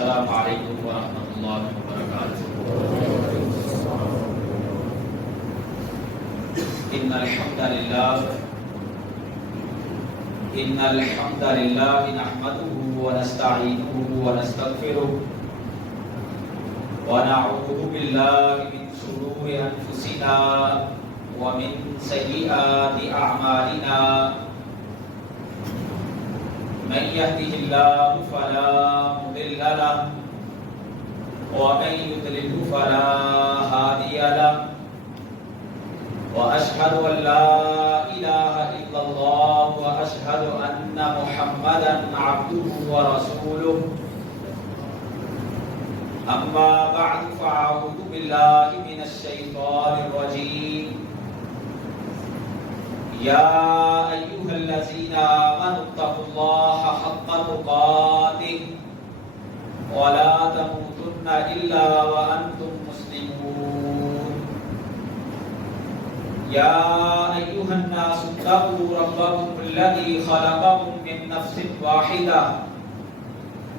السلام علیکم ورحمۃ اللہ وبرکاتہ۔ ان الحمد للہ نحمده ونستعینه ونستغفره ونعوذ باللہ من شرور انفسنا ومن سیئات اعمالنا، من يهده الله فلا مضل له ومن يضلل فلا هادي له، وأشهد أن لا إله إلا الله وأشهد أن محمدا عبده ورسوله، أما بعد فأعوذ بالله من الشيطان الرجيم، يا أيها الذين آمنوا اتقوا الله حق تقاته ولا تموتن إلا وأنتم مسلمون، يا أيها الناس اتقوا ربكم الذي خلقكم من نفس واحدة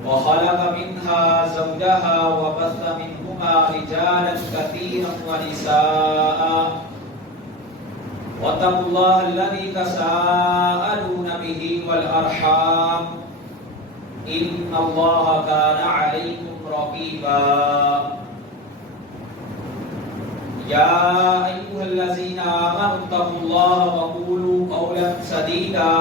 وخلق منها زوجها وبث منهما رجالا كثيرا ونساء، واتقوا الله الذي تساءلون به والأرحام إن الله كان عليكم رقيبا، يا أيها الذين آمنوا اتقوا الله وقولوا قولا سديدا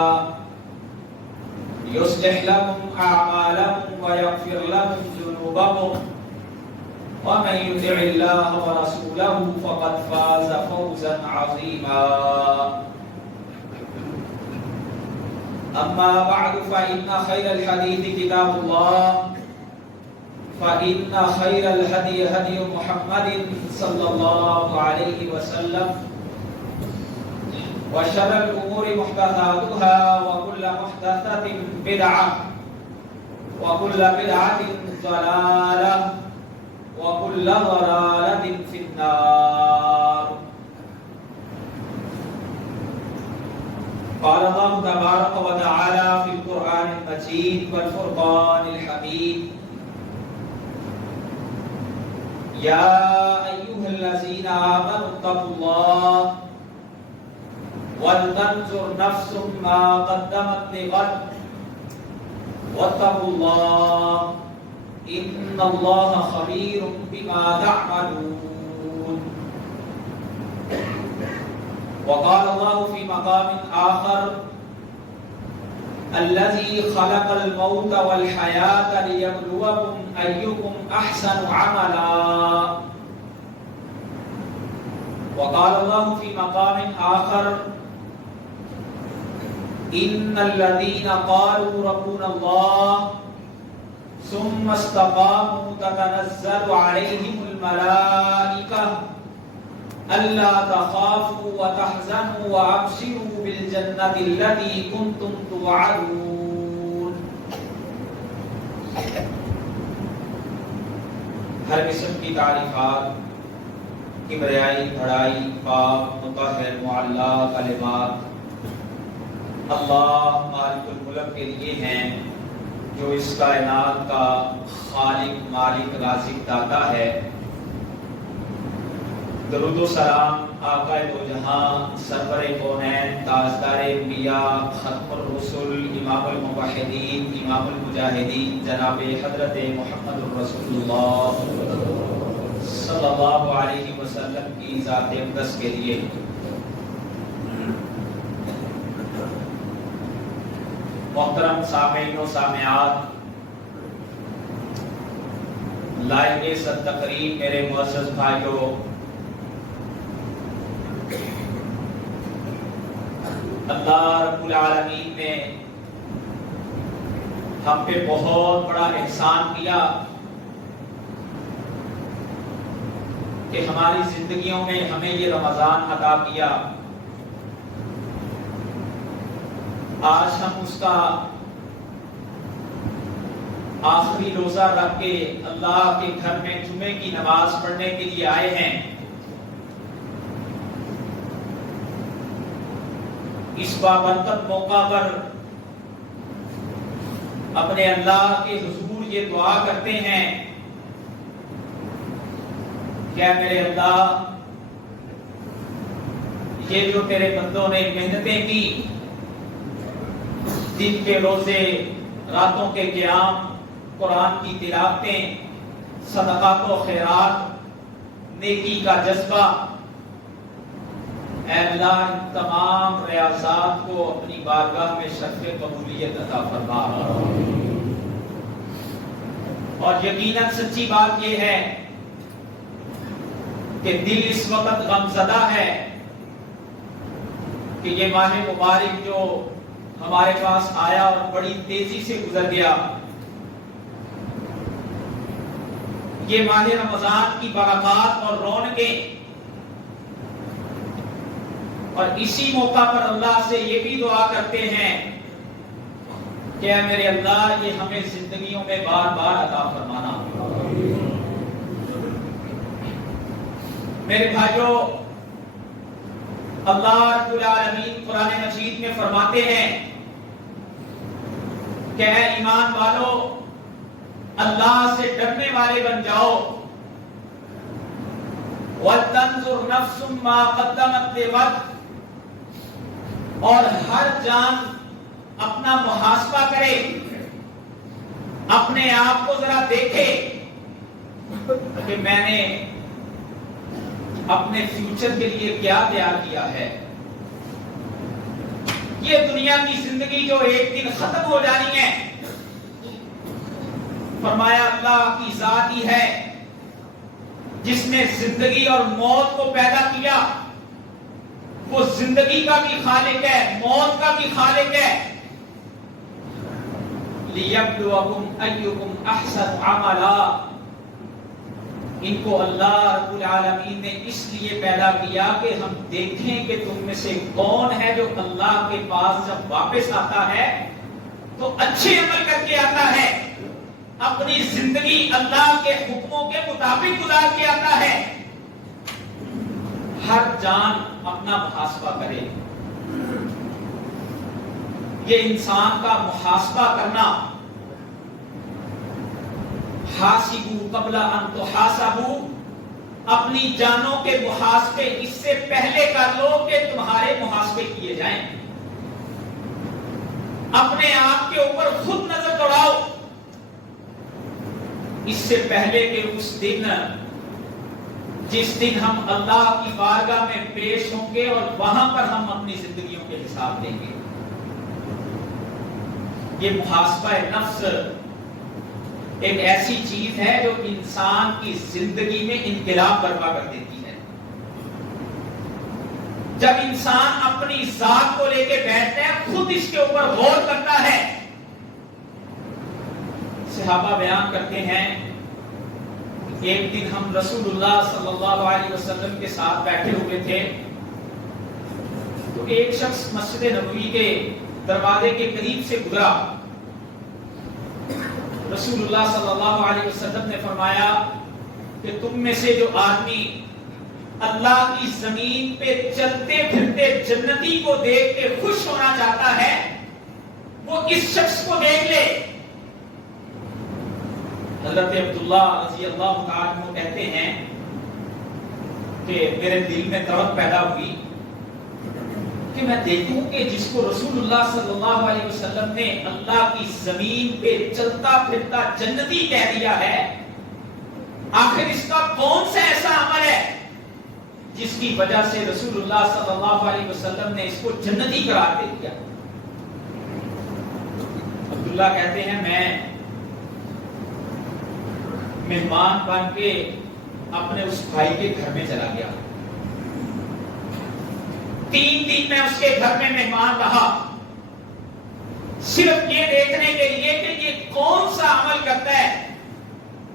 يصلح لكم أعمالكم ويغفر لكم ذنوبكم، ومن يطع الله ورسوله فقد فاز فوزا عظيما، أما بعد فإن خير الحديث كتاب الله، فإن خير الهدي هدي محمد صلى الله عليه وسلم، وشر الأمور محدثاتها وكل محدثة بدعة وكل بدعة ضلالة وكل ضلالة في النار۔ قال الله تبارك وتعالى في القرآن المجيد والفرقان الحميد، يا أيها الذين آمنوا اتقوا الله ولتنظر نفس ما قدمت لغد واتقوا الله إن الله خبير بما تعملون۔ وقال الله في مقام آخر، الذي خلق الموت والحياة ليبلوكم أيكم أحسن عملا۔ وقال الله في مقام آخر، إن الذين قالوا ربنا الله ثم استقاموا تتنزل عليهم الملائكة ألا تخافوا وتحزنوا وأبشروا بالجنة التي كنتم توعدون۔ ہر قسم کی تعریفات، کبریائی، بڑائی، پاک، مطہر، معلی کلمات اللہ مالک الملک کے لیے ہیں، جو اس کائنات کا خالق، مالک، رازق، داتا ہے۔ درود و سلام آقا دو جہاں، سرور کونین، تاجدار انبیاء، ختم الرسل، امام الموحدین، امام المجاہدین، جناب حضرت محمد الرسول اللہ صلی اللہ علیہ وسلم کی ذات اقدس کے لیے محترم سامعین و سامعات، لائق صد تقریب میرے معزز بھائیوں، اللہ رب العالمین نے ہم پہ بہت بڑا احسان کیا کہ ہماری زندگیوں میں ہمیں یہ رمضان عطا کیا۔ آج ہم اس کا آخری روزہ رکھ کے اللہ کے گھر میں جمعے کی نماز پڑھنے کے لیے آئے ہیں۔ اس بابرکت موقع پر اپنے اللہ کے حضور یہ دعا کرتے ہیں کہ اے میرے اللہ، یہ جو تیرے بندوں نے محنتیں کی، دن کے روزے، راتوں کے قیام، قرآن کی تلاوتیں، صدقات و خیرات، نیکی کا جذبہ، اے اللہ ان تمام ریاضات کو اپنی بارگاہ میں شرف قبولیت عطا فرما۔ اور یقیناً سچی بات یہ ہے کہ دل اس وقت غمزدہ ہے کہ یہ ماہ مبارک جو ہمارے پاس آیا اور بڑی تیزی سے گزر گیا، یہ ماہ رمضان کی برکات اور رونقیں، اور اسی موقع پر اللہ سے یہ بھی دعا کرتے ہیں کہ اے میرے اللہ یہ ہمیں زندگیوں میں بار بار عطا فرمانا۔ میرے بھائیوں، اللہ رب العالمین قرآن مجید میں فرماتے ہیں کہ اے ایمان والو، اللہ سے ڈرنے والے بن جاؤ، وَلْتَنْظُرْ نَفْسٌ مَا قَدَّمَتْ لِغَدٍ، اور ہر جان اپنا محاسبہ کرے، اپنے آپ کو ذرا دیکھے کہ میں نے اپنے فیوچر کے لیے کیا تیار کیا ہے۔ یہ دنیا کی زندگی جو ایک دن ختم ہو جانی ہے، فرمایا اللہ کی ذات ہی ہے جس نے زندگی اور موت کو پیدا کیا، وہ زندگی کا بھی خالق ہے، موت کا بھی خالق ہے۔ لِيَبْلُوَكُمْ أَيُّكُمْ أَحْسَنُ عَمَلًا، ان کو اللہ رب العالمین نے اس لیے پیدا کیا کہ ہم دیکھیں کہ تم میں سے کون ہے جو اللہ کے پاس جب واپس آتا ہے تو اچھے عمل کر کے آتا ہے، اپنی زندگی اللہ کے حکموں کے مطابق گزار کے آتا ہے۔ ہر جان اپنا محاسبہ کرے۔ یہ انسان کا محاسبہ کرنا، حاسبوا قبل ان تحاسبوا، اپنی جانوں کے محاسبے اس سے پہلے کر لو کہ تمہارے محاسبے کیے جائیں۔ اپنے آپ کے اوپر خود نظر دوڑاؤ اس سے پہلے کہ اس دن جس دن ہم اللہ کی بارگاہ میں پیش ہوں گے اور وہاں پر ہم اپنی زندگیوں کے حساب دیں گے۔ یہ محاسبہ نفس ایک ایسی چیز ہے جو انسان کی زندگی میں انقلاب برپا کر دیتی ہے۔ جب انسان اپنی ذات کو لے کے بیٹھتا ہے، خود اس کے اوپر غور کرتا ہے۔ صحابہ بیان کرتے ہیں ایک دن ہم رسول اللہ صلی اللہ علیہ وسلم کے ساتھ بیٹھے ہوئے تھے تو ایک شخص مسجد نبوی کے دروازے کے قریب سے گزرا۔ رسول اللہ صلی اللہ علیہ وسلم نے فرمایا کہ تم میں سے جو آدمی اللہ کی زمین پہ چلتے پھرتے جنتی کو دیکھ کے خوش ہونا چاہتا ہے وہ اس شخص کو دیکھ لے۔ حضرت عبداللہ رضی اللہ تعالیٰ عنہ کہتے ہیں کہ میرے دل میں طرف پیدا ہوئی کہ میں دیکھوں کہ جس کو رسول اللہ صلی اللہ علیہ وسلم نے اللہ کی زمین پہ چلتا پھرتا جنتی کہہ دیا ہے، آخر اس کا کون سا ایسا عمل ہے جس کی وجہ سے رسول اللہ صلی اللہ علیہ وسلم نے اس کو جنتی قرار دے دیا۔ عبداللہ کہتے ہیں میں مہمان بن کے اپنے اس بھائی کے گھر میں چلا گیا۔ 3 دن میں اس کے گھر میں مہمان رہا، صرف یہ دیکھنے کے لیے کہ یہ کون سا عمل کرتا ہے۔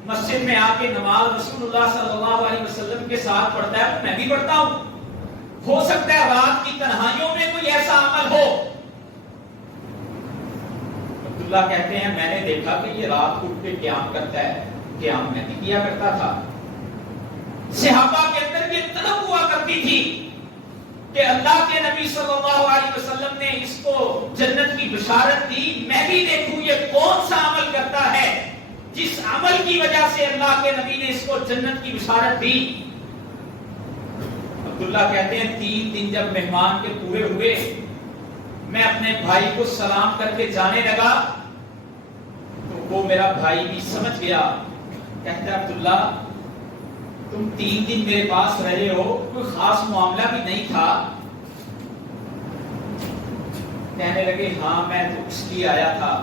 مسجد میں آ کے نماز رسول اللہ صلی اللہ علیہ وسلم کے ساتھ پڑھتا ہے، میں بھی پڑھتا ہوں۔ ہو سکتا ہے رات کی تنہائیوں میں کوئی ایسا عمل ہو۔ عبداللہ کہتے ہیں میں نے دیکھا کہ یہ رات کو اٹھ کے قیام کرتا ہے، قیام میں بھی کیا کرتا تھا۔ صحابہ کے اندر یہ طلب ہوا کرتی تھی کہ اللہ کے نبی صلی اللہ علیہ وسلم نے اس کو جنت کی بشارت دی، میں بھی دیکھوں یہ کون سا عمل کرتا ہے جس عمل کی وجہ سے اللہ کے نبی نے اس کو جنت کی بشارت دی. عبداللہ کہتے ہیں 3 دن جب مہمان کے پورے ہوئے میں اپنے بھائی کو سلام کر کے جانے لگا تو وہ میرا بھائی بھی سمجھ گیا. کہتا ہے عبداللہ تم 3 دن میرے پاس رہے ہو, کوئی خاص معاملہ بھی نہیں تھا؟ کہنے لگے ہاں میں تو اس لیے آیا تھا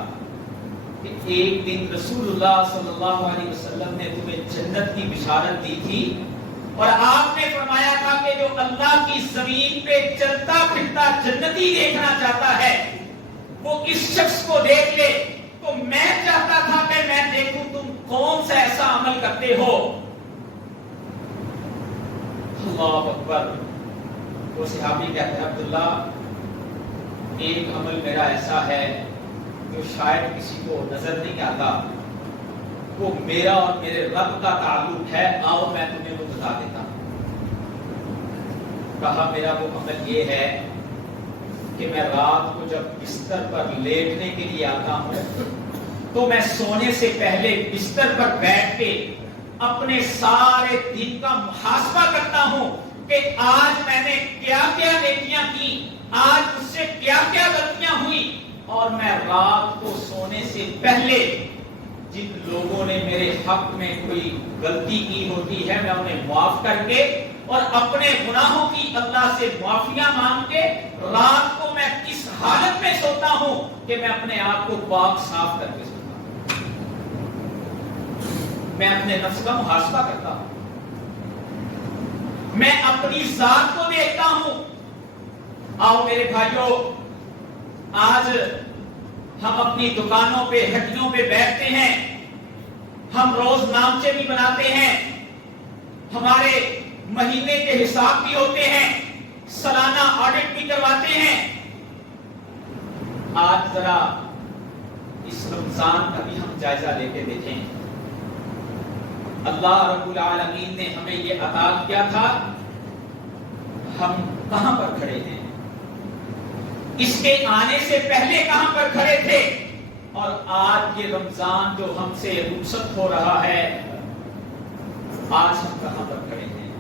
کہ ایک دن رسول اللہ صلی اللہ علیہ وسلم نے تمہیں جنت کی بشارت دی تھی اور آپ نے فرمایا تھا کہ جو اللہ کی زمین پہ چلتا پھرتا جنتی دیکھنا چاہتا ہے وہ اس شخص کو دیکھ لے. تو میں چاہتا تھا کہ میں دیکھوں تم کون سا ایسا عمل کرتے ہو. اللہ اکبر. وہ صحابی کہتے ہیں عبداللہ ایک عمل میرا ایسا ہے جو شاید کسی کو نظر نہیں آتا, وہ میرا اور میرے رب کا تعلق ہے, آؤ میں تمہیں وہ بتا دیتا ہوں. کہا میرا وہ عمل یہ ہے کہ میں رات کو جب بستر پر لیٹنے کے لیے آتا ہوں تو میں سونے سے پہلے بستر پر بیٹھ کے اپنے سارے دن کا محاسبہ کرتا ہوں کہ آج میں نے کیا کیا نیکیاں کی, آج مجھ سے کیا کیا غلطیاں ہوئی, اور میں رات کو سونے سے پہلے جن لوگوں نے میرے حق میں کوئی غلطی کی ہوتی ہے میں انہیں معاف کر کے اور اپنے گناہوں کی اللہ سے معافیاں مانگ کے رات کو میں کس حالت میں سوتا ہوں کہ میں اپنے آپ کو پاک صاف کر کے سوتا ہوں. میں اپنے نفس کا محاسبہ کرتا ہوں, میں اپنی ذات کو دیکھتا ہوں. آؤ میرے بھائیوں, آج ہم اپنی دکانوں پہ ہٹیوں پہ بیٹھتے ہیں, ہم روز نامچے بھی بناتے ہیں, ہمارے مہینے کے حساب بھی ہوتے ہیں, سالانہ آڈٹ بھی کرواتے ہیں. آج ذرا اس رمضان کا بھی ہم جائزہ لے کے دیکھیں. اللہ رب العالمین نے ہمیں یہ عطا کیا تھا, ہم کہاں پر کھڑے ہیں, اس کے آنے سے پہلے کہاں پر کھڑے تھے, اور آج یہ رمضان جو ہم سے رخصت ہو رہا ہے آج ہم کہاں پر کھڑے ہیں.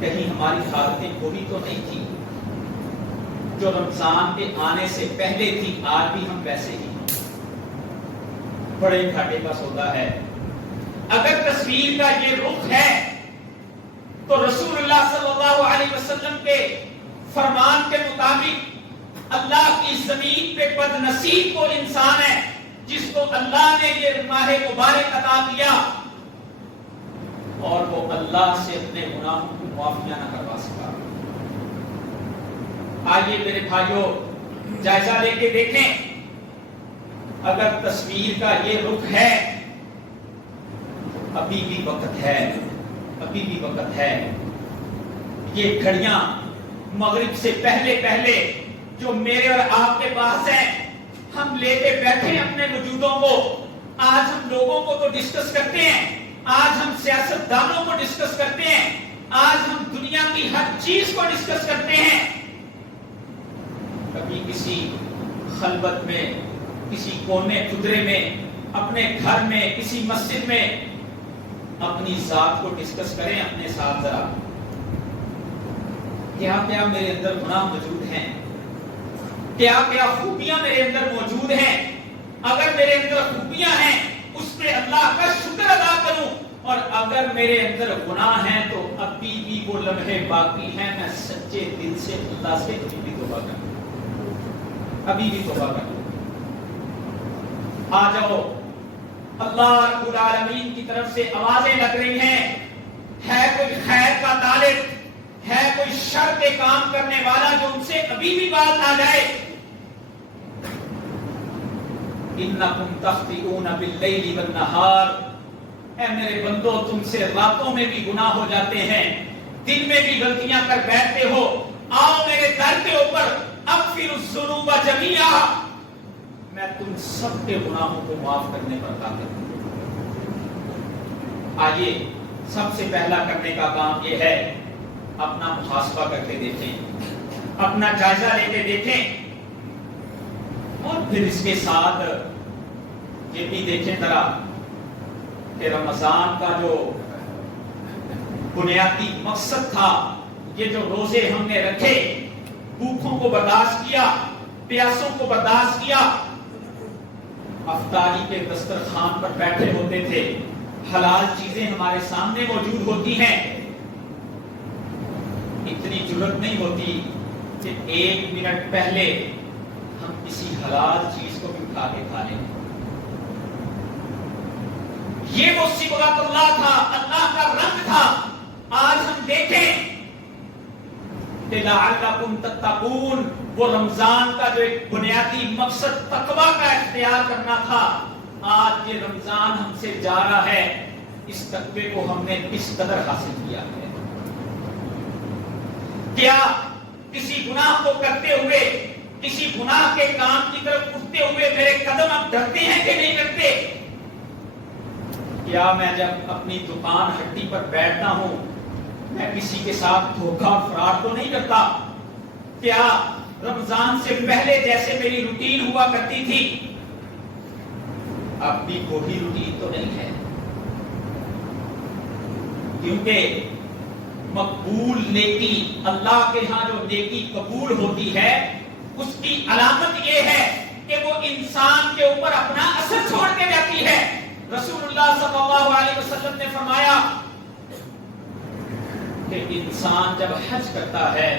کہیں ہماری حالتیں وہی تو نہیں تھی جو رمضان کے آنے سے پہلے تھی, آج بھی ہم ویسے ہی ہیں. بڑے گھاٹے کا سودا ہے. اگر تصویر کا یہ رخ ہے تو رسول اللہ صلی اللہ علیہ وسلم کے فرمان کے مطابق اللہ کی زمین پہ بد نصیب وہ انسان ہے جس کو اللہ نے یہ ماہ مبارک عطا کیا اور وہ اللہ سے اپنے گناہوں کی معافیاں نہ کروا سکا. آئیے میرے بھائیوں جائزہ لے کے دیکھیں, اگر تصویر کا یہ رخ ہے ابھی بھی وقت ہے, ابھی بھی وقت ہے. یہ گھڑیاں مغرب سے پہلے پہلے جو میرے اور آپ کے پاس ہیں, ہم لیتے بیٹھے ہیں اپنے وجودوں کو. آج ہم لوگوں کو تو ڈسکس کرتے ہیں, آج ہم سیاست دانوں کو ڈسکس کرتے ہیں, آج ہم دنیا کی ہر چیز کو ڈسکس کرتے ہیں. کبھی کسی خلوت میں, کسی کونے خدرے میں, اپنے گھر میں, کسی مسجد میں اپنی ذات کو ڈسکس کریں اپنے ساتھ. ذرا کیا کیا میرے اندر گناہ موجود ہیں, کیا کیا خوبیاں میرے اندر موجود ہیں. اگر میرے اندر خوبیاں ہیں اس پہ اللہ کا شکر ادا کروں, اور اگر میرے اندر گناہ ہیں تو ابھی بھی وہ لمحے باقی ہیں, میں سچے دل سے اللہ سے ابھی بھی توبہ کروں, ابھی بھی توبہ کروں. آ جاؤ, اللہ رب العالمین کی طرف سے آوازیں لگ رہی ہیں. ہے کوئی خیر کا طالب, ہے کوئی شر کے کام کرنے والا جو ان سے ابھی بھی بات آ جائے. انکم تخطئون باللیل والنہار, اے میرے بندو تم سے راتوں میں بھی گناہ ہو جاتے ہیں, دن میں بھی غلطیاں کر بیٹھتے ہو. آؤ میرے در کے اوپر, اغفر الذنوب جميعا, میں تم سب کے گناہوں کو معاف کرنے پر قادر ہوں. آئیے سب سے پہلا کرنے کا کام یہ ہے اپنا محاسبہ کر کے دیکھیں, اپنا جائزہ لے کے دیکھیں. اور پھر اس کے ساتھ یہ بھی دیکھیں ذرا کہ رمضان کا جو بنیادی مقصد تھا، یہ جو روزے ہم نے رکھے، بھوکوں کو برداشت کیا، پیاسوں کو برداشت کیا، افطاری کے دسترخوان پر بیٹھے ہوتے تھے، حلال چیزیں ہمارے سامنے موجود ہوتی ہیں، اتنی جرأت نہیں ہوتی کہ 1 منٹ پہلے ہم کسی حلال چیز کو بھی اٹھا کے کھا لیں۔ یہ وہ صبغۃ اللہ تھا، اللہ کا رنگ تھا۔ آج ہم دیکھیں کہ لعلکم تتقون، وہ رمضان کا جو ایک بنیادی مقصد تقویٰ کا اختیار کرنا تھا، آج یہ رمضان ہم سے جا رہا ہے، اس تقوی کو ہم نے کس قدر حاصل کیا ہے؟ کیا کسی گناہ کو کرتے ہوئے، کسی گناہ کے کام کی طرف اٹھتے ہوئے میرے قدم اب ڈرتے ہیں کہ نہیں ڈرتے؟ کیا میں جب اپنی دکان ہٹی پر بیٹھتا ہوں میں کسی کے ساتھ دھوکہ فراڈ تو نہیں کرتا؟ کیا رمضان سے پہلے جیسے میری روٹین ہوا کرتی تھی اب بھی وہی روٹین تو نہیں ہے؟ کیونکہ مقبول نیکی، اللہ کے ہاں جو نیکی قبول ہوتی ہے اس کی علامت یہ ہے کہ وہ انسان کے اوپر اپنا اثر چھوڑ کے جاتی ہے۔ رسول اللہ صلی اللہ علیہ وسلم نے فرمایا کہ انسان جب حج کرتا ہے،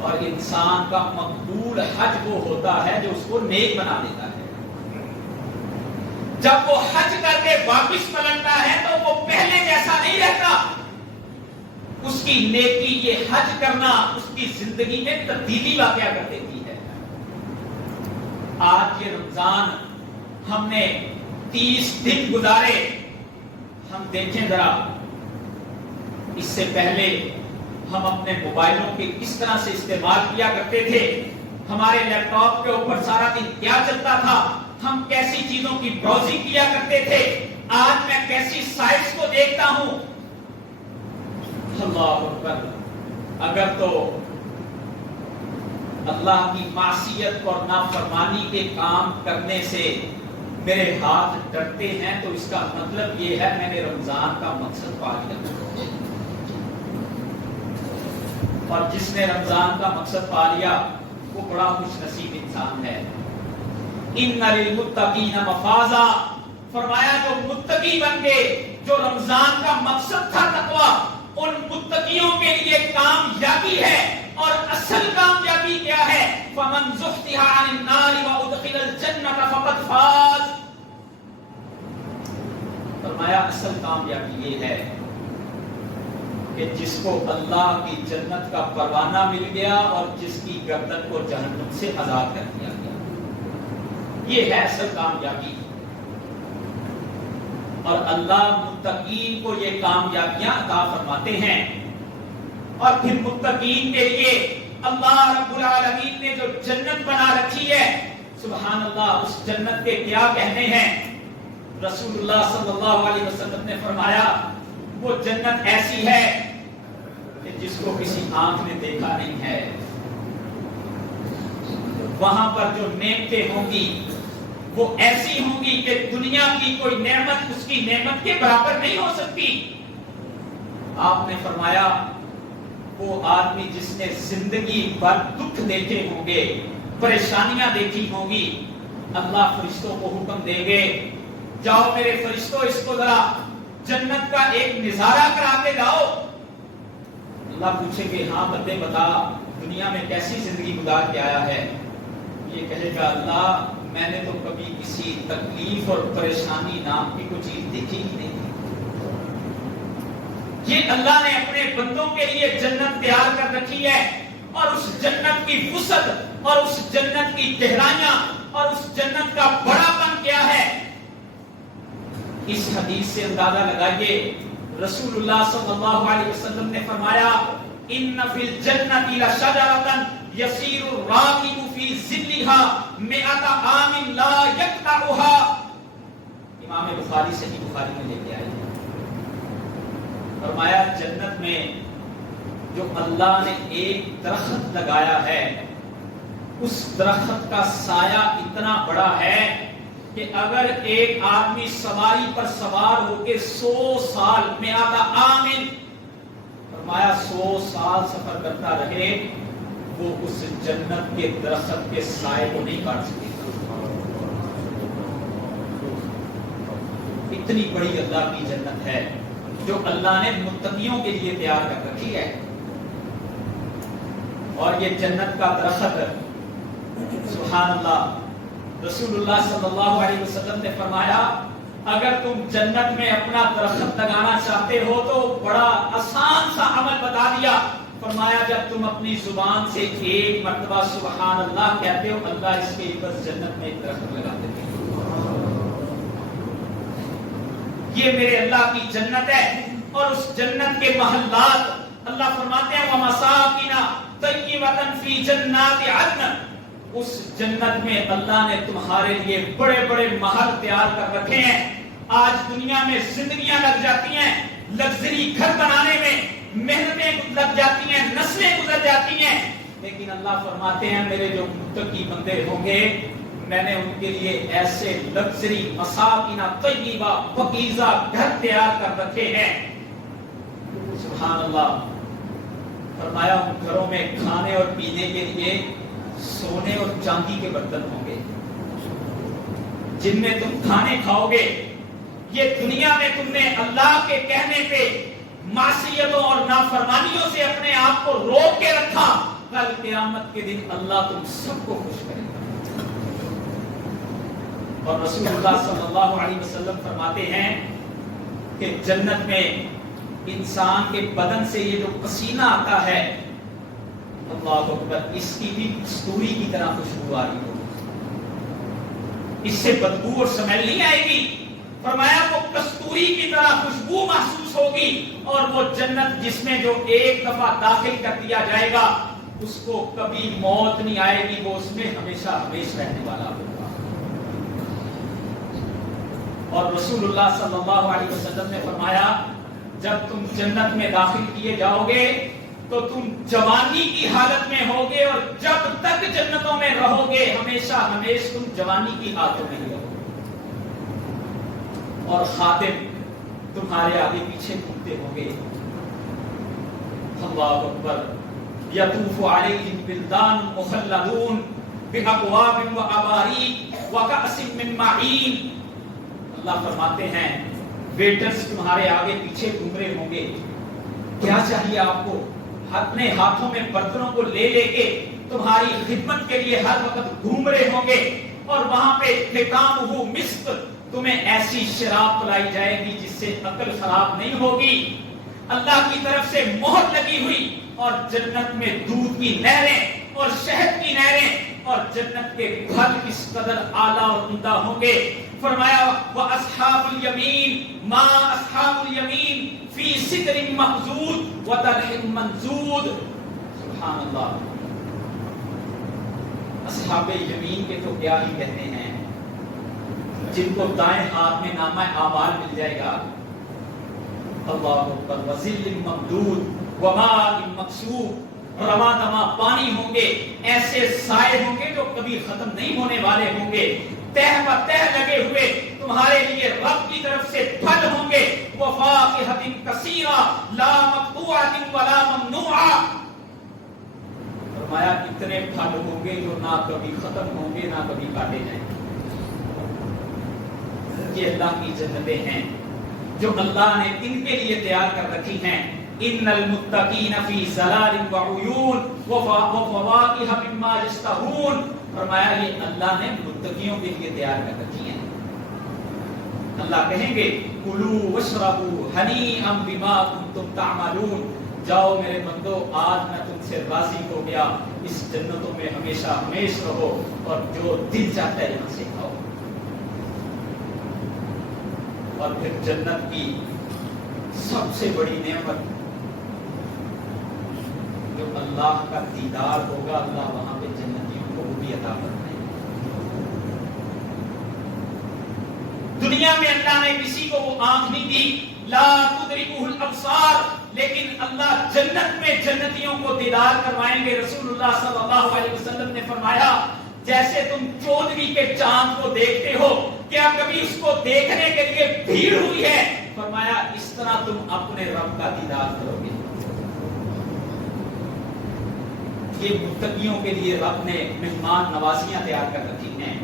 اور انسان کا مقبول حج وہ ہوتا ہے جو اس کو نیک بنا دیتا ہے، جب وہ حج کر کے واپس پلٹتا ہے تو وہ پہلے جیسا نہیں رہتا، اس کی نیکی یہ حج کرنا اس کی زندگی میں تبدیلی واقع کر دیتی ہے۔ آج یہ رمضان ہم نے 30 دن گزارے، ہم دیکھیں ذرا اس سے پہلے ہم اپنے موبائلوں کے کس طرح سے استعمال کیا کرتے تھے، ہمارے لیپ ٹاپ کے اوپر سارا دن کیا چلتا تھا، ہم کیسی چیزوں کی براؤزنگ کیا کرتے تھے، آج میں کیسی سائٹس کو دیکھتا ہوں۔ اللہ اکبر، اگر تو اللہ کی معصیت اور نافرمانی کے کام کرنے سے میرے ہاتھ ڈرتے ہیں تو اس کا مطلب یہ ہے میں نے رمضان کا مقصد پا لیا، اور جس نے رمضان کا مقصد پا لیا وہ بڑا خوش نصیب انسان ہے۔ ان للمتقین مفازا، فرمایا جو متقی بن گئے، جو رمضان کا مقصد تھا تقویٰ، ان متقیوں کے لیے کامیابی ہے، اور اصل کامیابی کیا ہے؟ فمن زحزح عن النار وادخل الجنة فقد فاز۔ فرمایا اصل کامیابی یہ ہے کہ جس کو اللہ کی جنت کا پروانہ مل گیا اور جس کی گردن کو جہنم سے آزاد کر دیا گیا، یہ ہے اصل کامیابی۔ اور اللہ متقین کو یہ کامیابیاں عطا فرماتے ہیں، اور پھر متقین کے لیے اللہ رب العالمین نے جو جنت بنا رکھی ہے، سبحان اللہ، اس جنت کے کیا کہنے ہیں؟ رسول اللہ صلی اللہ علیہ وسلم نے فرمایا وہ جنت ایسی ہے کہ جس کو کسی آنکھ نے دیکھا نہیں ہے، وہاں پر جو نعمتیں ہوں گی وہ ایسی ہوں گی کہ دنیا کی کوئی نعمت اس کی نعمت کے برابر نہیں ہو سکتی۔ آپ نے فرمایا وہ آدمی جس نے زندگی بھر دکھ دیکھے ہوں گے، پریشانیاں دیکھی ہوں گی، اللہ فرشتوں کو حکم دے گے جاؤ میرے فرشتوں اس کو ذرا جنت کا ایک نظارہ کرا کے لاؤ۔ اللہ پوچھیں گے ہاں بندے بتا دنیا میں کیسی زندگی گزار کے آیا ہے؟ یہ کہے گا اللہ میں نے تو کبھی کسی تکلیف اور پریشانی نام کی کوئی چیز دیکھی ہی نہیں۔ یہ اللہ نے اپنے بندوں کے لیے جنت تیار کر رکھی ہے، اور اس جنت کی وسعت اور اس جنت کی گہرائیاں اور اس جنت کا بڑا پن کیا ہے؟ اس حدیث سے اندازہ لگائیے، رسول اللہ صلی اللہ علیہ وسلم نے فرمایا ان فی الجنۃ لشجرۃ یسیر الراکب فی ظلها 100 عام لا یقطعها۔ امام بخاری صحیح بخاری میں لے کے آئے، فرمایا جنت میں جو اللہ نے ایک درخت لگایا ہے اس درخت کا سایہ اتنا بڑا ہے کہ اگر ایک آدمی سواری پر سوار ہو کے 100 سال میں آتا آمین فرمایا 100 سال سفر کرتا رہے وہ اس جنت کے درخت کے سائے کو نہیں کاٹ سکے. اتنی بڑی اللہ کی جنت ہے جو اللہ نے متقیوں کے لیے تیار کر رکھی ہے. اور یہ جنت کا درخت سبحان اللہ رسول اللہ صلی اللہ علیہ وسلم نے فرمایا اگر تم جنت میں اپنا درخت لگانا چاہتے ہو تو بڑا آسان سا عمل بتا دیا. فرمایا جب تم اپنی زبان سے ایک مرتبہ سبحان اللہ کہتے ہو اللہ اس کے اوپر جنت میں ایک درخت لگا دیتے ہیں. یہ میرے اللہ کی جنت ہے اور اس جنت کے محلات اللہ فرماتے ہیں وَمَسَاكِنَ طَيِّبَةً فِي جَنَّاتِ عَدْنٍ. اس جنت میں اللہ نے تمہارے لیے بڑے بڑے محل تیار کر رکھے ہیں. آج دنیا میں زندگیاں لگ جاتی ہیں لگژری گھر بنانے میں, محنتیں لگ جاتی ہیں, نسلیں گزر جاتی ہیں, لیکن اللہ فرماتے ہیں میرے جو متقی بندے ہوں گے میں نے ان کے لیے ایسے لگژری مساکن طیبہ پاکیزہ گھر تیار کر رکھے ہیں. سبحان اللہ. فرمایا ان گھروں میں کھانے اور پینے کے لیے سونے اور چاندی کے برتن ہوں گے جن میں تم کھانے کھاؤ گے. یہ دنیا میں تم نے اللہ کے کہنے پہ معصیتوں اور نافرمانیوں سے اپنے آپ کو روک کے رکھا, کل قیامت کے دن اللہ تم سب کو خوش کرے گا. اور رسول اللہ صلی اللہ علیہ وسلم فرماتے ہیں کہ جنت میں انسان کے بدن سے یہ جو پسینہ آتا ہے اللہ اکبر اس کی بھی کستوری کی طرح خوشبو آ رہی ہوگی, اس سے بدبو اور سمیل نہیں آئے گی. فرمایا وہ کستوری کی طرح خوشبو محسوس ہوگی اور وہ جنت جس میں جو ایک دفعہ داخل کر دیا جائے گا اس کو کبھی موت نہیں آئے گی, وہ اس میں ہمیشہ ہمیشہ رہنے والا ہوگا. اور رسول اللہ صلی اللہ علیہ وسلم نے فرمایا جب تم جنت میں داخل کیے جاؤ گے تو تم جوانی کی حالت میں ہوگے اور جب تک جنتوں میں رہو گے ہمیشہ ہمیشہ تم جوانی کی حالت میں رہو گے. اور خادم تمہارے آگے پیچھے گھومتے ہوں گے. اللہ اکبر. یطوف علیہم ولدان مخلدون باکواب واباریق وکأس من معین. اللہ فرماتے ہیں ویٹرز تمہارے آگے پیچھے گھوم رہے ہوں گے. کیا چاہیے آپ کو؟ اپنے ہاتھوں میں برتنوں کو لے لے کے تمہاری خدمت کے لیے ہر وقت گھوم رہے ہوں گے. اور وہاں پہ ختامہ مسک, تمہیں ایسی شراب پلائی جائے گی جس سے عقل خراب نہیں ہوگی, اللہ کی طرف سے مہر لگی ہوئی. اور جنت میں دودھ کی نہریں اور شہد کی نہریں اور جنت کے پھل کس قدر اعلیٰ اور عمدہ ہوں گے. فرمایا وَأَصْحَابُ الْيَمِينِ مَا أَصْحَابُ الْيَمِينِ فِي سِدْرٍ مَّخْضُودٍ وَطَلْحٍ مَّنضُودٍ. سبحان اللہ. اصحاب یمین کے تو کیا ہی کہتے ہیں, جن کو دائیں ہاتھ میں نامہ اعمال مل جائے گا. اللہ اکبر. وَظِلٍّ مَّمْدُودٍ وَمَاءٍ مَّمْسُوبٍ. رواں دواں پانی ہوں گے, ایسے سائے ہوں گے جو کبھی ختم نہیں ہونے والے ہوں گے. تہ بتہ لگے ہوئے تمہارے لیے رب کی طرف سے پھل ہوں گے. وَفَاكِهَةٍ كَثِيرَةٍ لَا مَقْطُوعَةٍ وَلَا مَمْنُوعَةٍ. فرمایا اتنے پھل ہوں گے جو نہ کبھی ختم ہوں گے نہ کبھی کاٹے جائیں گے. یہ اللہ کی جنتیں ہیں جو اللہ نے ان کے لیے تیار کر رکھی ہیں. ان المتقین فی ظلال وعیون وفواکہ مما یشتہون. فرمایا یہ اللہ نے متقیوں کے لیے تیار کر رکھی ہیں. اللہ کہیں گے کلوا واشربوا ہنیئا بما کنتم تعملون. جاؤ میرے بندو آج میں تم سے راضی ہو گیا, اس جنتوں میں ہمیشہ ہمیشہ رہو اور جو دل چاہتا ہے یہاں سے کھاؤ. اور پھر جنت کی سب سے بڑی نعمت جو اللہ کا دیدار ہوگا, اللہ وہاں پہ جنتیوں کو وہ بھی عطا کرنا ہے. دنیا میں اللہ نے کسی کو وہ آنکھ نہیں دی لا تدرکہ الابصار، لیکن اللہ جنت میں جنتیوں کو دیدار کروائیں گے۔ رسول اللہ صلی اللہ علیہ وسلم نے فرمایا جیسے تم 14ویں کے چاند کو دیکھتے ہو، کیا کبھی اس کو دیکھنے کے لیے بھیڑ ہوئی ہے؟ فرمایا اس طرح تم اپنے رب کا دیدار کرو گے۔ یہ متقیوں کے لیے رب نے مہمان نوازیاں تیار کر رکھی ہیں۔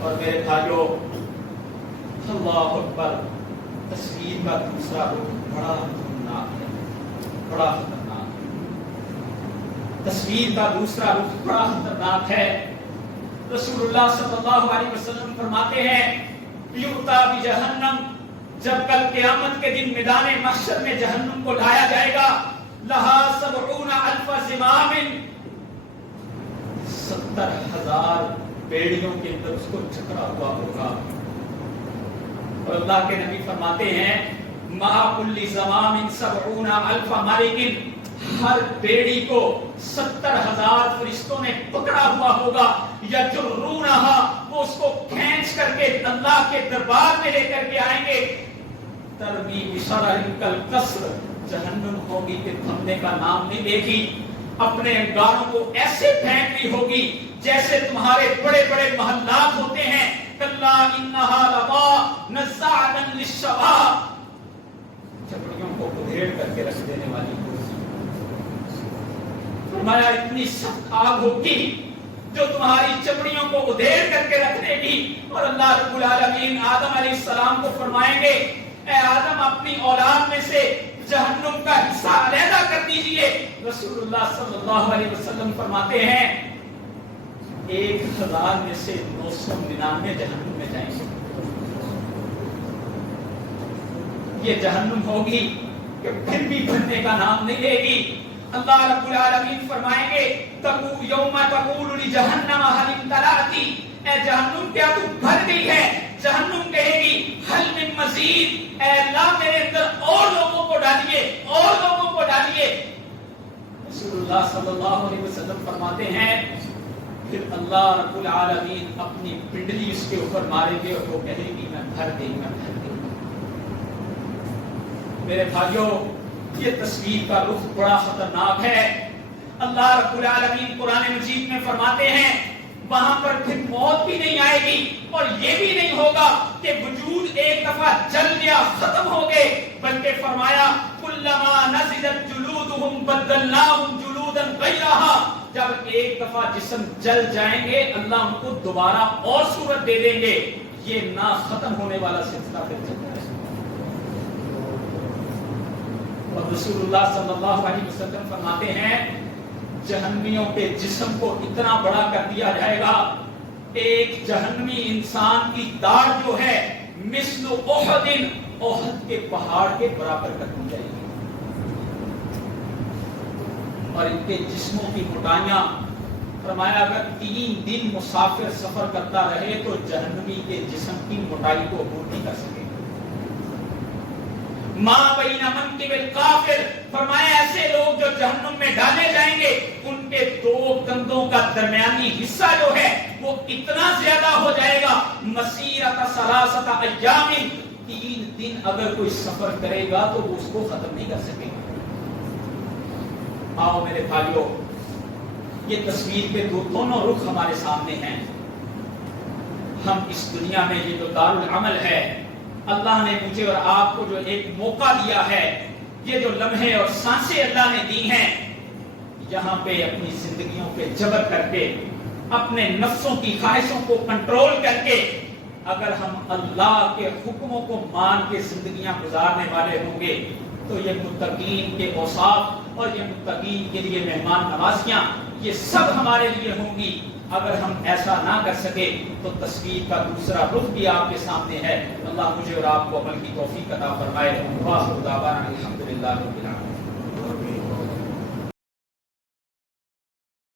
اور میرے بھائیو، اللہ اکبر، تصویر کا دوسرا رخ بڑا خطرناک ہے، بڑا خطرناک ہے۔ تصویر کا دوسرا رخ بڑا خطرناک ہے۔ رسول اللہ صلی اللہ علیہ وسلم فرماتے ہیں یؤتی بجہنم، جب کل قیامت کے دن میدان محشر میں جہنم کو لایا جائے گا، لہا 70,000 زمام، 70,000 بیڑیوں کے اندر اس کو جکڑا ہوا ہوگا۔ اور اللہ کے نبی فرماتے ہیں مع کل زمام 70,000 ملک، ہر بیڑی کو 70,000 فرشتوں نے پکڑا ہوا ہوگا، یجرونہا، وہ اس کو کھینچ کر کے اللہ کے دربار میں لے کر کے آئیں گے۔ ترمی بشرر کالقصر، جہنم ہوگی کہ تھمنے کا نام نہیں لے گی، اپنے انگاروں کو ایسے پھینک رہی ہوگی جیسے تمہارے بڑے بڑے محلات ہوتے ہیں۔ کلا انہا لظی نزاعۃ للشوی، چمڑیوں کو ادھیڑ کر کے رکھ دینے والی ہوگی۔ فرمایا اتنی سخت آگ ہوگی جو تمہاری چمڑیوں کو ادھیڑ کر کے رکھ دے گی۔ اور اللہ رب العالمین آدم علیہ السلام کو فرمائیں گے اے آدم، اپنی اولاد میں سے جہنم کا حصہ علیحدہ کر دیجئے۔ رسول اللہ صلی اللہ علیہ وسلم فرماتے ہیں 1,000 میں سے 999 جہنم میں جائیں گے۔ یہ جہنم ہوگی کہ پھر بھی بھرنے کا نام نہیں لے گی۔ اللہ رب العالمین فرمائیں گے یوم تقول لجہنم هل امتلأت، اے جہنم کیا تو بھر گئی ہے؟ جہنم کہے گی حل من مزید، اے اللہ میرے اندر اور لوگوں کو ڈالیے، اور لوگوں کو ڈالیے۔ رسول اللہ صلی اللہ علیہ وسلم فرماتے ہیں پھر اللہ رب العالمین اپنی پنڈلی اس کے اوپر مارے گے اور وہ کہے گی میں بھر گئی، میں بھر گئی۔ میرے بھائیوں، یہ تصویر کا رخ بڑا خطرناک ہے۔ اللہ رب العالمین قرآن مجید میں فرماتے ہیں وہاں پر پھر موت بھی نہیں آئے گی، اور یہ بھی نہیں ہوگا کہ وجود ایک دفعہ جل گیا ختم ہو گئے، بلکہ فرمایا کلما نضجت جلودہم بدلناہم جلودا غیرہا، جب ایک دفعہ جسم جل جائیں گے اللہ ان کو دوبارہ اور صورت دے دیں گے۔ یہ نہ ختم ہونے والا سلسلہ پھر چلتا ہے۔ اور رسول اللہ صلی اللہ علیہ وسلم فرماتے ہیں جہنمیوں کے جسم کو اتنا بڑا کر دیا جائے گا، ایک جہنمی انسان کی داڑھ جو ہے مثل احد، احد کے پہاڑ کے برابر کر دی جائے گی، اور ان کے جسموں کی موٹائیاں فرمایا اگر 3 دن مسافر سفر کرتا رہے تو جہنمی کے جسم کی موٹائی کو عبور نہیں کر سکے۔ ماں بین منکب الکافر، فرمایا ایسے لوگ جو جہنم میں ڈالے جائیں گے ان کے 2 کندھوں کا درمیانی حصہ جو ہے وہ اتنا زیادہ ہو جائے گا مسیرۃ 3 ایام، 3 دن اگر کوئی سفر کرے گا تو وہ اس کو ختم نہیں کر سکے گا۔ آؤ میرے بھائیوں، یہ تصویر کے دونوں رخ ہمارے سامنے ہیں۔ ہم اس دنیا میں یہ جو دارالعمل ہے، اللہ نے مجھے اور آپ کو جو ایک موقع دیا ہے، یہ جو لمحے اور سانسیں اللہ نے دی ہیں، یہاں پہ اپنی زندگیوں پہ جبر کر کے، اپنے نفسوں کی خواہشوں کو کنٹرول کر کے اگر ہم اللہ کے حکموں کو مان کے زندگیاں گزارنے والے ہوں گے تو یہ متقین کے اوصاف اور یہ متقین کے لیے مہمان نوازیاں یہ سب ہمارے لیے ہوں گی۔ اگر ہم ایسا نہ کر سکے تو تصویر کا دوسرا رخ بھی آپ کے سامنے ہے۔ اللہ مجھے اور آپ کو عمل کی توفیق عطا فرمائے۔ واخر دعوانا الحمدللہ رب العالمین۔